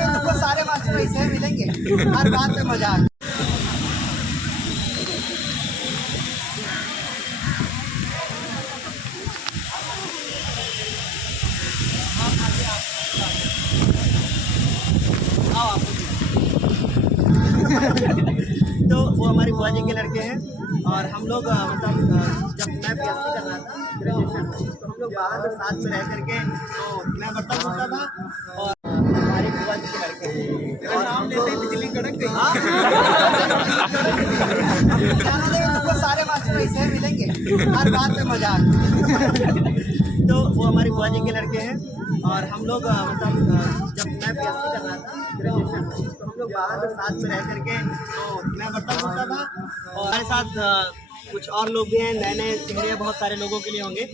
तुमको सारे मास्टर ऐसे मिलेंगे, हर बात में मजाक। तो वो हमारी बुआ जी के लड़के हैं और हम लोग मतलब जब मैं पीएचडी कर रहा था ग्रेजुएशन, तो हम लोग बाहर में साथ में रह करके, तो मैं बर्तन धोता था और हमारी बुआ जी के लड़के हैं और नाम लेते ही बिजली कड़क गई। तुमको सारे मास्टर ऐसे मिलेंगे, हर बात में मजाक। तो वो हमारी बुआ जी के लड़के हैं और हम लोग मतलब जब मैं पीएचडी कर रहा था ग्रेजुएशन, तो हम लोग बाहर में साथ में रह करके, तो मैं बर्तन धोता था और हमारे साथ कुछ और लोग भी हैं, नए नए चेहरे बहुत सारे लोगों के लिए होंगे।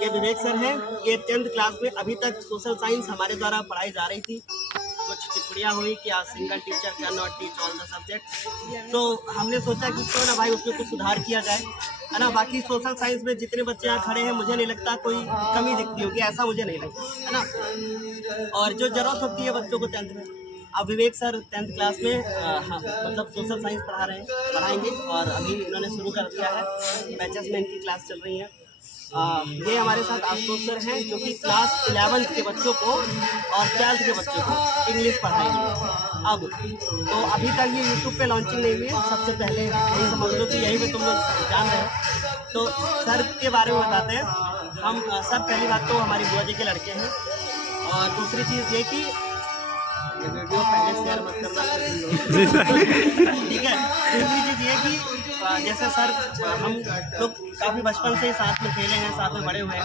ये विवेक सर हैं, ये 10th क्लास में अभी तक सोशल साइंस हमारे द्वारा पढ़ाई जा रही थी। कुछ टिप्पणियाँ हुई कि single teacher can not teach all the subject, तो हमने सोचा कि क्यों ना भाई उसमें कुछ सुधार किया जाए, है ना। बाकी सोशल साइंस में जितने बच्चे यहाँ खड़े हैं, मुझे नहीं लगता कोई कमी दिखती होगी, ऐसा मुझे नहीं लगता, है ना। और जो ज़रूरत होती है बच्चों को 10th में, अब विवेक सर 10th क्लास में मतलब सोशल साइंस पढ़ाएंगे और अभी इन्होंने शुरू कर दिया है, बैचेस में इनकी क्लास चल रही है। ये हमारे साथ आशुतोष सर हैं जो कि क्लास 11th के बच्चों को और 12th के बच्चों को इंग्लिश पढ़ाएंगे। अब तो अभी तक ये यूट्यूब पे लॉन्चिंग नहीं हुई है, सबसे पहले यही समझ लो कि यही पे तुम लोग जान रहे हो। तो सर के बारे में बताते हैं हम। सर पहली बात तो हमारी बुआ जी के लड़के हैं और दूसरी चीज़ ये कि ये वीडियो पहले शेयर मत करना, ठीक है। दूसरी चीज़ ये कि जैसे सर हम लोग काफ़ी बचपन से ही साथ में खेले हैं, साथ में बड़े हुए हैं,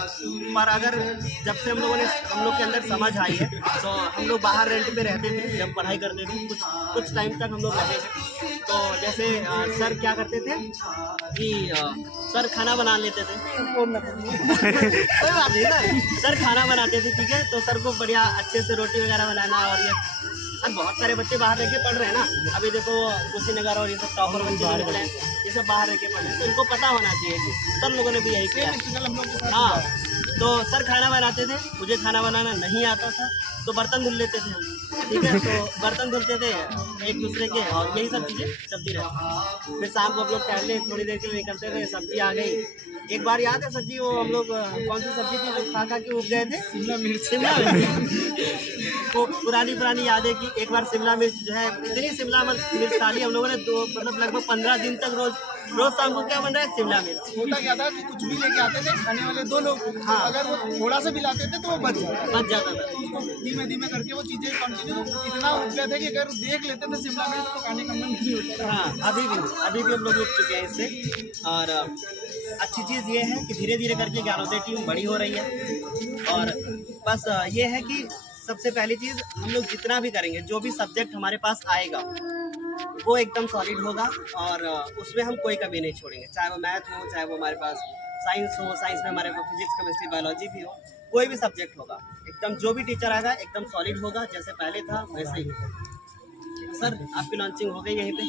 पर अगर जब से हम लोग के अंदर समझ आई है, तो हम लोग बाहर रेंट पे रहते थे, जब पढ़ाई करते थे कुछ टाइम तक हम लोग रहे हैं। तो जैसे सर क्या करते थे कि सर खाना बना लेते थे, कोई बात नहीं ना, सर खाना बनाते थे, ठीक है। तो सर को बढ़िया अच्छे से रोटी वगैरह बनाना, और ये सर बहुत सारे बच्चे बाहर रह के पढ़ रहे हैं ना, अभी देखो कुशीनगर और ये सब टॉपर बच्चे निकले हैं, ये सब बाहर रह के पढ़ रहे हैं, तो इनको पता होना चाहिए कि सर लोगों ने भी यही किया। हाँ, तो सर खाना बनाते थे, मुझे खाना बनाना नहीं आता था, तो बर्तन धुल लेते थे हम, ठीक है। तो बर्तन धुलते थे एक दूसरे के और यही सब चीज़ें चलती रहती। फिर शाम को हम लोग टहलने थोड़ी देर के लिए निकलते थे, सब्जी आ गई। एक बार याद है सब्जी, वो हम लोग कौन सी सब्जी थी जो खा के उग गए थे? शिमला मिर्च। वो पुरानी यादें कि एक बार शिमला मिर्च जो है, इतनी शिमला मिर्च डाली हम लोगों ने, मतलब लगभग 15 दिन तक रोज शाम को क्या बन रहा है, शिमला मिर्च। होता क्या था कि कुछ भी लेके आते थे, खाने वाले 2 लोग, हाँ, अगर वो थोड़ा सा भी लाते थे तो वो बच जाता था। तो उसको धीमे धीमे करके वो चीज़ें कंटिन्यू इतना उग गया था कि अगर देख लेते थे शिमला मिर्च तो खाने का मन नहीं होता था। हाँ, अभी भी हम लोग उठ चुके हैं इससे। और अच्छी चीज़ ये है कि धीरे धीरे करके ज्ञानोदय टीम बड़ी हो रही है। और बस ये है कि सबसे पहली चीज़, हम लोग जितना भी करेंगे, जो भी सब्जेक्ट हमारे पास आएगा वो एकदम सॉलिड होगा और उसमें हम कोई कमी नहीं छोड़ेंगे, चाहे वो मैथ हो, चाहे वो हमारे पास साइंस हो, साइंस में हमारे पास फिजिक्स, केमिस्ट्री, बायोलॉजी भी हो, कोई भी सब्जेक्ट होगा, एकदम जो भी टीचर आएगा एकदम सॉलिड होगा, जैसे पहले था वैसे ही होगा। सर आपकी लॉन्चिंग हो गई यहीं पे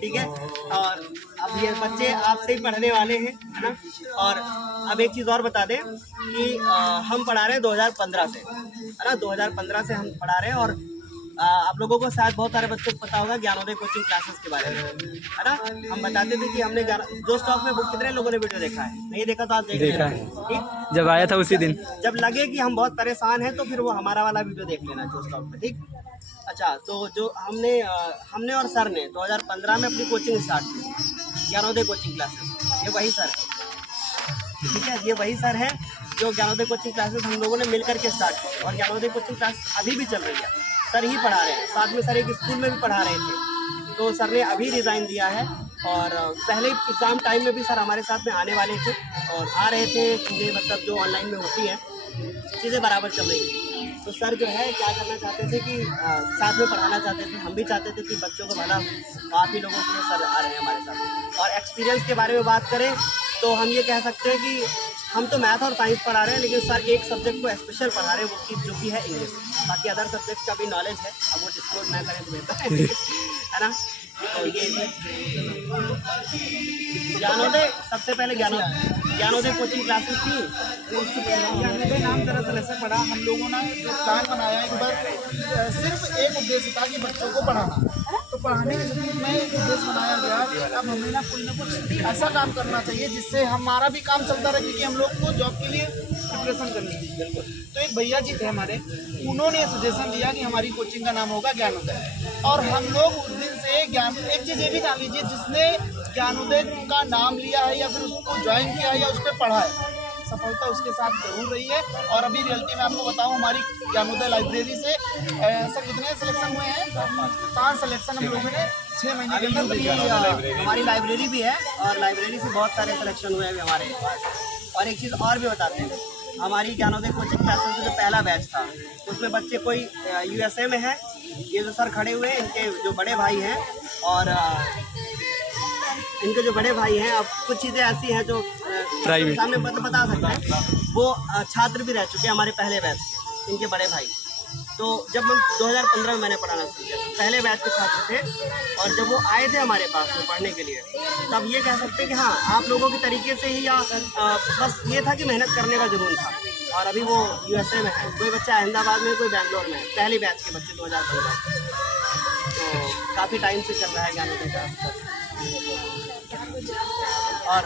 ठीक है। और अब ये बच्चे आपसे ही पढ़ने वाले हैं, है ना। और अब एक चीज़ और बता दें कि हम पढ़ा रहे हैं 2015 से, है ना, 2015 से हम पढ़ा रहे हैं। और आप लोगों को शायद बहुत सारे बच्चों को पता होगा ज्ञानोदय कोचिंग क्लासेस के बारे में, है ना। हम बताते थे कि हमने जो स्टॉक में, वो कितने लोगों ने वीडियो देखा है? नहीं देखा तो आज देखा है, ठीक। जब आया था उसी दिन, जब लगे कि हम बहुत परेशान हैं तो फिर वो हमारा वाला वीडियो देख लेना जो स्टॉक में, ठीक। अच्छा, तो जो हमने और सर ने 2015 में अपनी कोचिंग स्टार्ट की, ज्ञानोदय कोचिंग क्लासेस, ये वही सर है, ठीक है। ये वही सर है जो ज्ञानोदय कोचिंग क्लासेस हम लोगों ने मिलकर के स्टार्ट की, और ज्ञानोदय कोचिंग क्लास अभी भी चल रही है, सर ही पढ़ा रहे हैं, साथ में सर एक स्कूल में भी पढ़ा रहे थे। तो सर ने अभी रिज़ाइन दिया है, और पहले एग्ज़ाम टाइम में भी सर हमारे साथ में आने वाले थे और आ रहे थे। चीज़ें मतलब जो ऑनलाइन में होती हैं, चीज़ें बराबर चल रही थी। तो सर जो है क्या करना चाहते थे कि साथ में पढ़ाना चाहते थे, हम भी चाहते थे कि बच्चों को भला, काफ़ी लोगों के लिए सर आ रहे हैं हमारे साथ। और एक्सपीरियंस के बारे में बात करें तो हम ये कह सकते हैं कि हम तो मैथ और साइंस पढ़ा रहे हैं, लेकिन सर एक सब्जेक्ट को स्पेशल पढ़ा रहे हैं, वो जो कि है इंग्लिश। बाकी अदर सब्जेक्ट का भी नॉलेज है, अब वो डिस्क्लोज ना करें तो बेहतर है ना। तो ये ज्ञानोदय, सबसे पहले ज्ञानोदय कोचिंग क्लासेस थी। ज्ञानोदय नाम दरअसल ऐसे पड़ा, हम लोगों ने जो प्लान बनाया एक बार, सिर्फ एक उद्देश्य था कि बच्चों को पढ़ाना। तो पढ़ाने के में एक उद्देश्य बनाया गया कि अब हमें ना कुछ ऐसा काम करना चाहिए जिससे हमारा भी काम चलता रहे, क्योंकि हम लोग को जॉब के लिए प्रिपरेशन करनी थी। तो एक भैया जी थे हमारे, उन्होंने सजेशन दिया कि हमारी कोचिंग का नाम होगा ज्ञानोदय। और हम लोग उस दिन से एक चीज़ ये भी जान लीजिए, जिसने ज्ञानोदय का नाम लिया है या फिर उसको ज्वाइन किया है या उस पर पढ़ा है, सफलता उसके साथ जरूर रही है। और अभी रियलिटी में आपको बताऊं, हमारी ज्ञानोदय लाइब्रेरी से सर कितने सिलेक्शन हुए हैं? 5 सिलेक्शन हम लोगों ने 6 महीने के अंदर। हमारी लाइब्रेरी भी है और लाइब्रेरी से बहुत सारे सिलेक्शन हुए हैं हमारे पास। और एक चीज़ और भी बताते हैं, हमारी ज्ञानोदय कोचिंग क्लासेस में जो पहला बैच था उसमें बच्चे कोई USA में है। ये जो सर खड़े हुए हैं, इनके जो बड़े भाई हैं, और इनके जो बड़े भाई हैं, अब कुछ चीज़ें ऐसी हैं जो सामने बता सकते हैं, वो छात्र भी रह चुके हैं हमारे पहले बैच के, इनके बड़े भाई। तो जब हम 2015 में मैंने पढ़ाना शुरू किया, पहले बैच के छात्र थे, और जब वो आए थे हमारे पास में पढ़ने के लिए, तब ये कह सकते हैं कि हाँ, आप लोगों के तरीके से ही, या बस ये था कि मेहनत करने का जुनून था। और अभी वो USA में है, कोई बच्चा अहमदाबाद में, कोई बैंगलोर में है, पहली बैच के बच्चे 2015। तो काफ़ी टाइम से चल रहा है ज्ञानोदय का। और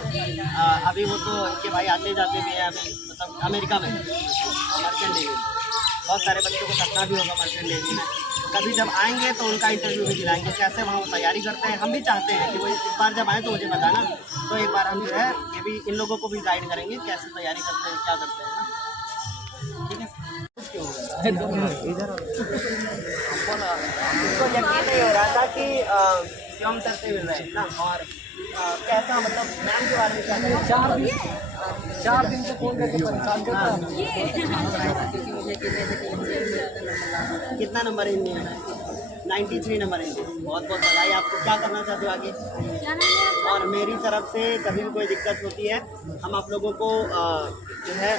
अभी वो तो इनके भाई आते जाते भी हैं, अभी मतलब अमेरिका में मर्चेंट नेवी, बहुत सारे बच्चों को सपना भी होगा मर्चेंट नेवी में। तो कभी जब आएंगे तो उनका इंटरव्यू भी दिलाएंगे, कैसे वहाँ वो तैयारी करते हैं। हम भी चाहते हैं कि वो एक बार जब आए तो मुझे बताना, तो एक बार हम जो है ये भी इन लोगों को भी गाइड करेंगे कैसे तैयारी करते हैं, क्या करते हैं ना। ठीक है, इसको यकीन नहीं हो रहा था कि शिवम सर से मिल रहे हैं ना। और कैसा, मतलब मैम के बारे में क्या करें? 4 दिन से फोन करके परेशान करता। कितना नंबर है इनमें? 93 नंबर है। बहुत बहुत बधाई आपको। क्या करना चाहते हो आगे? और मेरी तरफ से कभी भी कोई दिक्कत होती है, हम आप लोगों को जो है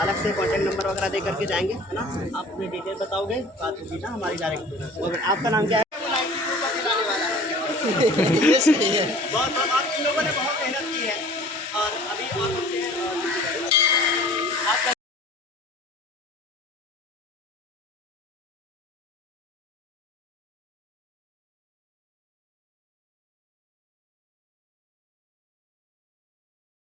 अलग से कॉन्टैक्ट नंबर वगैरह दे करके जाएंगे, है ना। आप अपनी डिटेल बताओगे, बात होगी ना हमारी डायरेक्ट। और आपका नाम क्या है? बहुत इन लोगों ने बहुत मेहनत की है, और अभी और